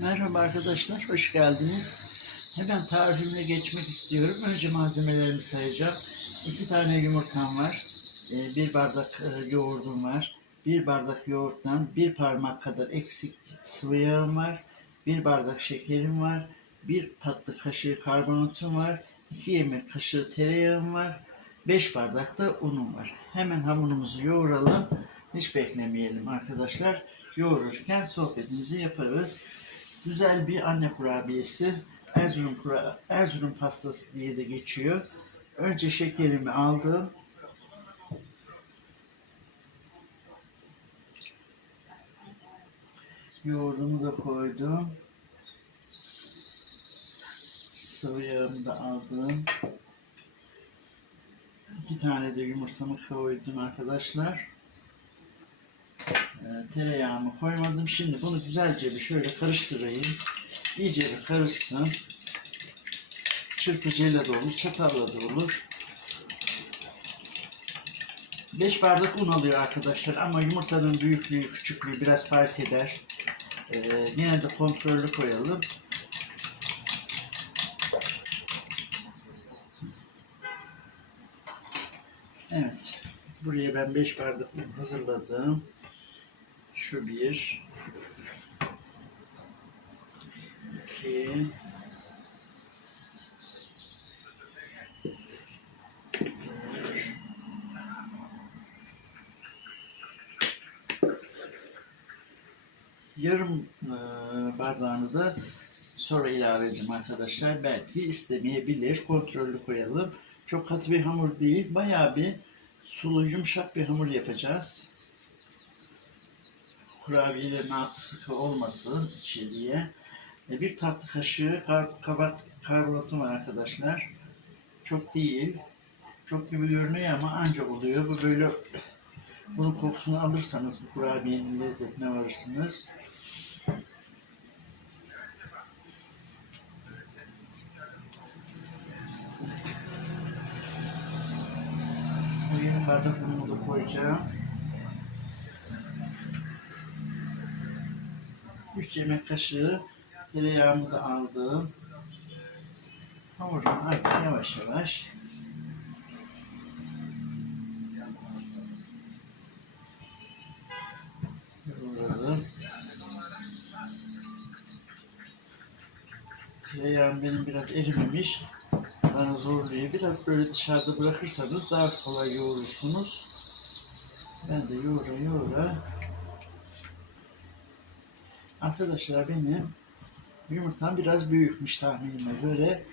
Merhaba arkadaşlar, hoş geldiniz. Hemen tarifime geçmek istiyorum. Önce malzemelerimi sayacağım. İki tane yumurtam var. Ee, Bir bardak e, yoğurdum var. Bir bardak yoğurttan bir parmak kadar eksik sıvı yağım var. Bir bardak şekerim var. Bir tatlı kaşığı karbonatım var. iki yemek kaşığı tereyağım var. Beş bardak da unum var. Hemen hamurumuzu yoğuralım. Hiç beklemeyelim arkadaşlar. Yoğururken sohbetimizi yaparız güzel bir anne kurabiyesi. Erzurum, kura, Erzurum pastası diye de geçiyor. Önce şekerimi aldım. Yoğurdumu da koydum. Sıvı yağımı da aldım. İki tane de yumurtamı koydum arkadaşlar. Ee, tereyağımı koymadım. Şimdi bunu güzelce bir şöyle karıştırayım. İyice bir karışsın. Çırpıcıyla da olur, çatalla da olur. 5 bardak un alıyor arkadaşlar ama yumurtanın büyüklüğü, küçüklüğü biraz fark eder. Ee, yine de kontrollü koyalım. Evet. Buraya ben 5 bardak un hazırladım. Şu bir. iki, üç, Yarım e, bardağını da sonra ilave edeceğim arkadaşlar. Belki istemeyebilir. Kontrollü koyalım. Çok katı bir hamur değil. Bayağı bir sulu yumuşak bir hamur yapacağız kurabiyelerin altı sıkı olmasın içeriye. E, bir tatlı kaşığı kar, kabak karbonatım var arkadaşlar. Çok değil. Çok gibi görünüyor ama ancak oluyor. Bu böyle bunun kokusunu alırsanız bu kurabiyenin lezzetine varırsınız. Bu yarım bardak unumu da koyacağım. 3 yemek kaşığı tereyağımı da aldım. Hamurumu artık yavaş yavaş yoğuralım. Tereyağım benim biraz erimemiş. Bana zorluyor. Biraz böyle dışarıda bırakırsanız daha kolay yoğurursunuz. Ben de yoğura yoğura Arkadaşlar benim yumurtam biraz büyükmüş tahminime göre.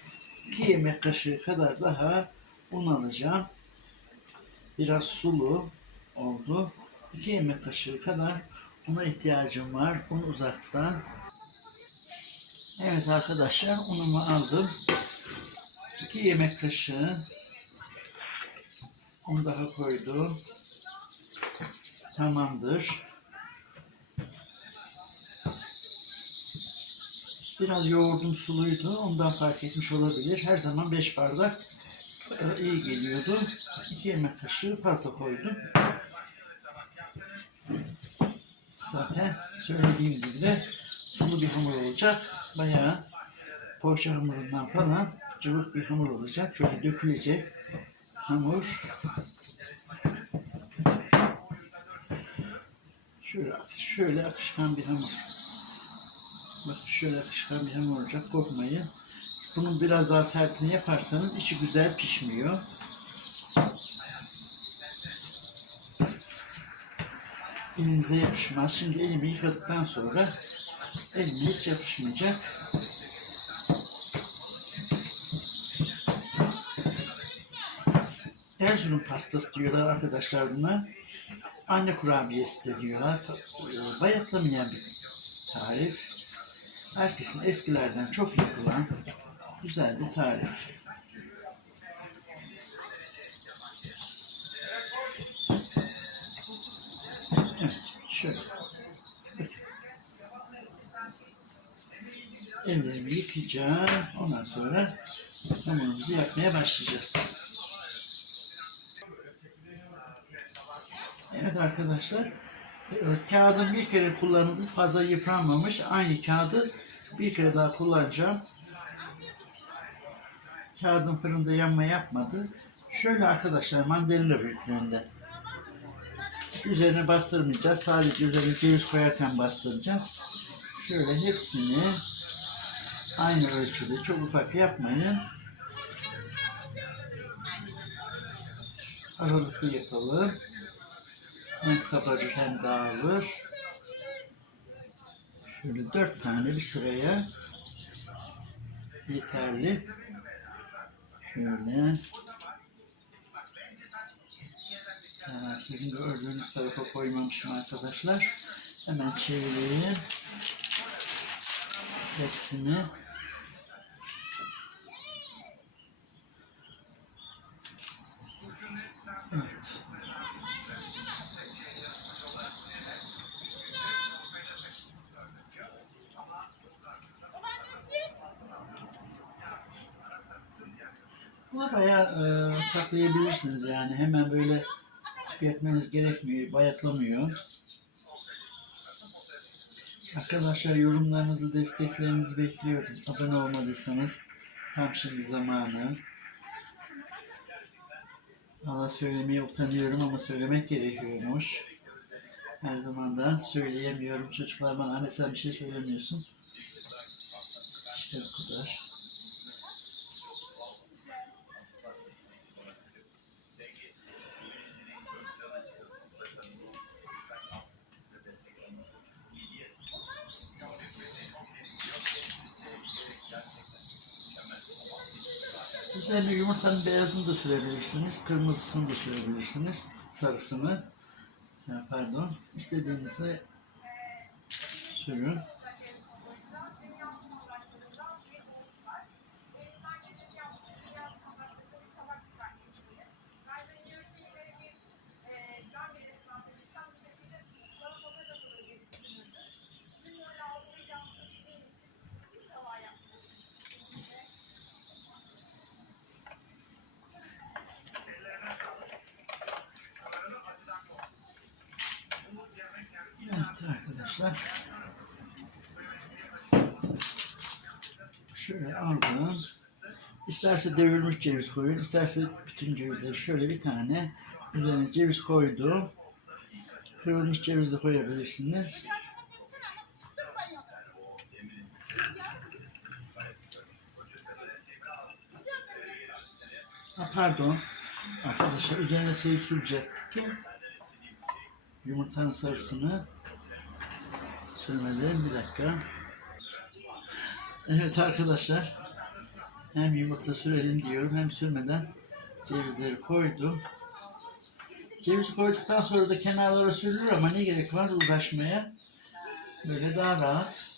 2 yemek kaşığı kadar daha un alacağım. Biraz sulu oldu. 2 yemek kaşığı kadar una ihtiyacım var. Un uzaktan. Evet arkadaşlar unumu aldım. 2 yemek kaşığı un daha koydum. Tamamdır. Biraz yoğurdum suluydu. Ondan fark etmiş olabilir. Her zaman 5 bardak e, iyi geliyordu. 2 yemek kaşığı fazla koydum. Zaten söylediğim gibi de sulu bir hamur olacak. Bayağı poğaça hamurundan falan cıvık bir hamur olacak. Şöyle dökülecek hamur. Şöyle, şöyle akışkan bir hamur. Bak şöyle akışkan bir hamur olacak. Korkmayın. Bunun biraz daha sertini yaparsanız içi güzel pişmiyor. Elinize yapışmaz. Şimdi elimi yıkadıktan sonra elime hiç yapışmayacak. Erzurum pastası diyorlar arkadaşlar buna. Anne kurabiyesi de diyorlar. Bayatlamayan bir tarif. Herkesin eskilerden çok yapılan güzel bir tarif. Evet, şöyle. Ellerimi yıkayacağım. Ondan sonra hamurumuzu yapmaya başlayacağız. Evet arkadaşlar, kağıdın bir kere kullanıldı, fazla yıpranmamış. Aynı kağıdı Bir kere daha kullanacağım. Kağıdın fırında yanma yapmadı. Şöyle arkadaşlar mandalina büyüklüğünde. Üzerine bastırmayacağız. Sadece üzerine ceviz koyarken bastıracağız. Şöyle hepsini aynı ölçüde çok ufak yapmayın. Aralıklı yapalım. Hem kabarır hem dağılır. Şöyle dört tane bir sıraya yeterli. Şöyle. Ha, sizin gördüğünüz tarafa koymamışım arkadaşlar. Hemen çevireyim. Hepsini. Evet. Bunu bayağı e, saklayabilirsiniz yani hemen böyle tüketmeniz gerekmiyor, bayatlamıyor. Arkadaşlar yorumlarınızı, desteklerinizi bekliyorum. Abone olmadıysanız tam şimdi zamanı. Valla söylemeye utanıyorum ama söylemek gerekiyormuş. Her zaman da söyleyemiyorum. Çocuklar bana anne sen bir şey söylemiyorsun. İşte bu kadar. Üzerine yumurtanın beyazını da sürebilirsiniz, kırmızısını da sürebilirsiniz, sarısını. Ha, pardon, istediğinizi sürün. Evet arkadaşlar. Şöyle aldım. İsterse devrilmiş ceviz koyun, isterse bütün cevizleri şöyle bir tane üzerine ceviz koydum. Kırılmış ceviz de koyabilirsiniz. Ha, pardon. Arkadaşlar üzerine şey sürecektik ki yumurtanın sarısını sürmeden bir dakika. Evet arkadaşlar hem yumurta sürelim diyorum hem sürmeden cevizleri koydum. Cevizi koyduktan sonra da kenarlara sürülür ama ne gerek var uğraşmaya. Böyle daha rahat.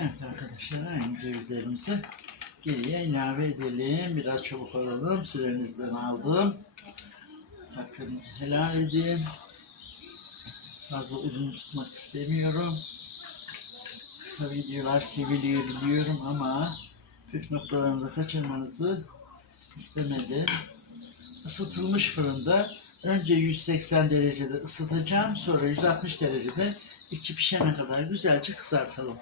Evet arkadaşlar aynı cevizlerimizi geriye ilave edelim. Biraz çabuk alalım. Sürenizden aldım. Hakkınızı helal edin. Fazla uzun tutmak istemiyorum. Kısa videolar seviliyor biliyorum ama püf noktalarını kaçırmanızı istemedim. Isıtılmış fırında önce 180 derecede ısıtacağım. Sonra 160 derecede içi pişene kadar güzelce kızartalım.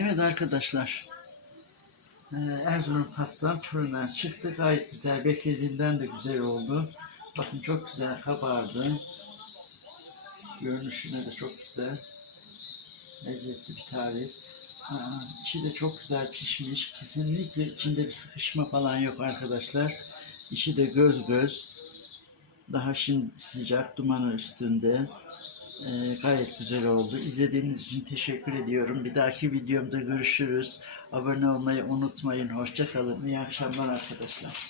Evet arkadaşlar. Ee, Erzurum pastam fırından çıktı. Gayet güzel. Beklediğimden de güzel oldu. Bakın çok güzel kabardı. Görünüşüne de çok güzel. Lezzetli bir tarif. Aa, içi de çok güzel pişmiş. Kesinlikle içinde bir sıkışma falan yok arkadaşlar. İçi de göz göz. Daha şimdi sıcak dumanı üstünde. Ee, gayet güzel oldu. İzlediğiniz için teşekkür ediyorum. Bir dahaki videomda görüşürüz. Abone olmayı unutmayın. Hoşçakalın. İyi akşamlar arkadaşlar.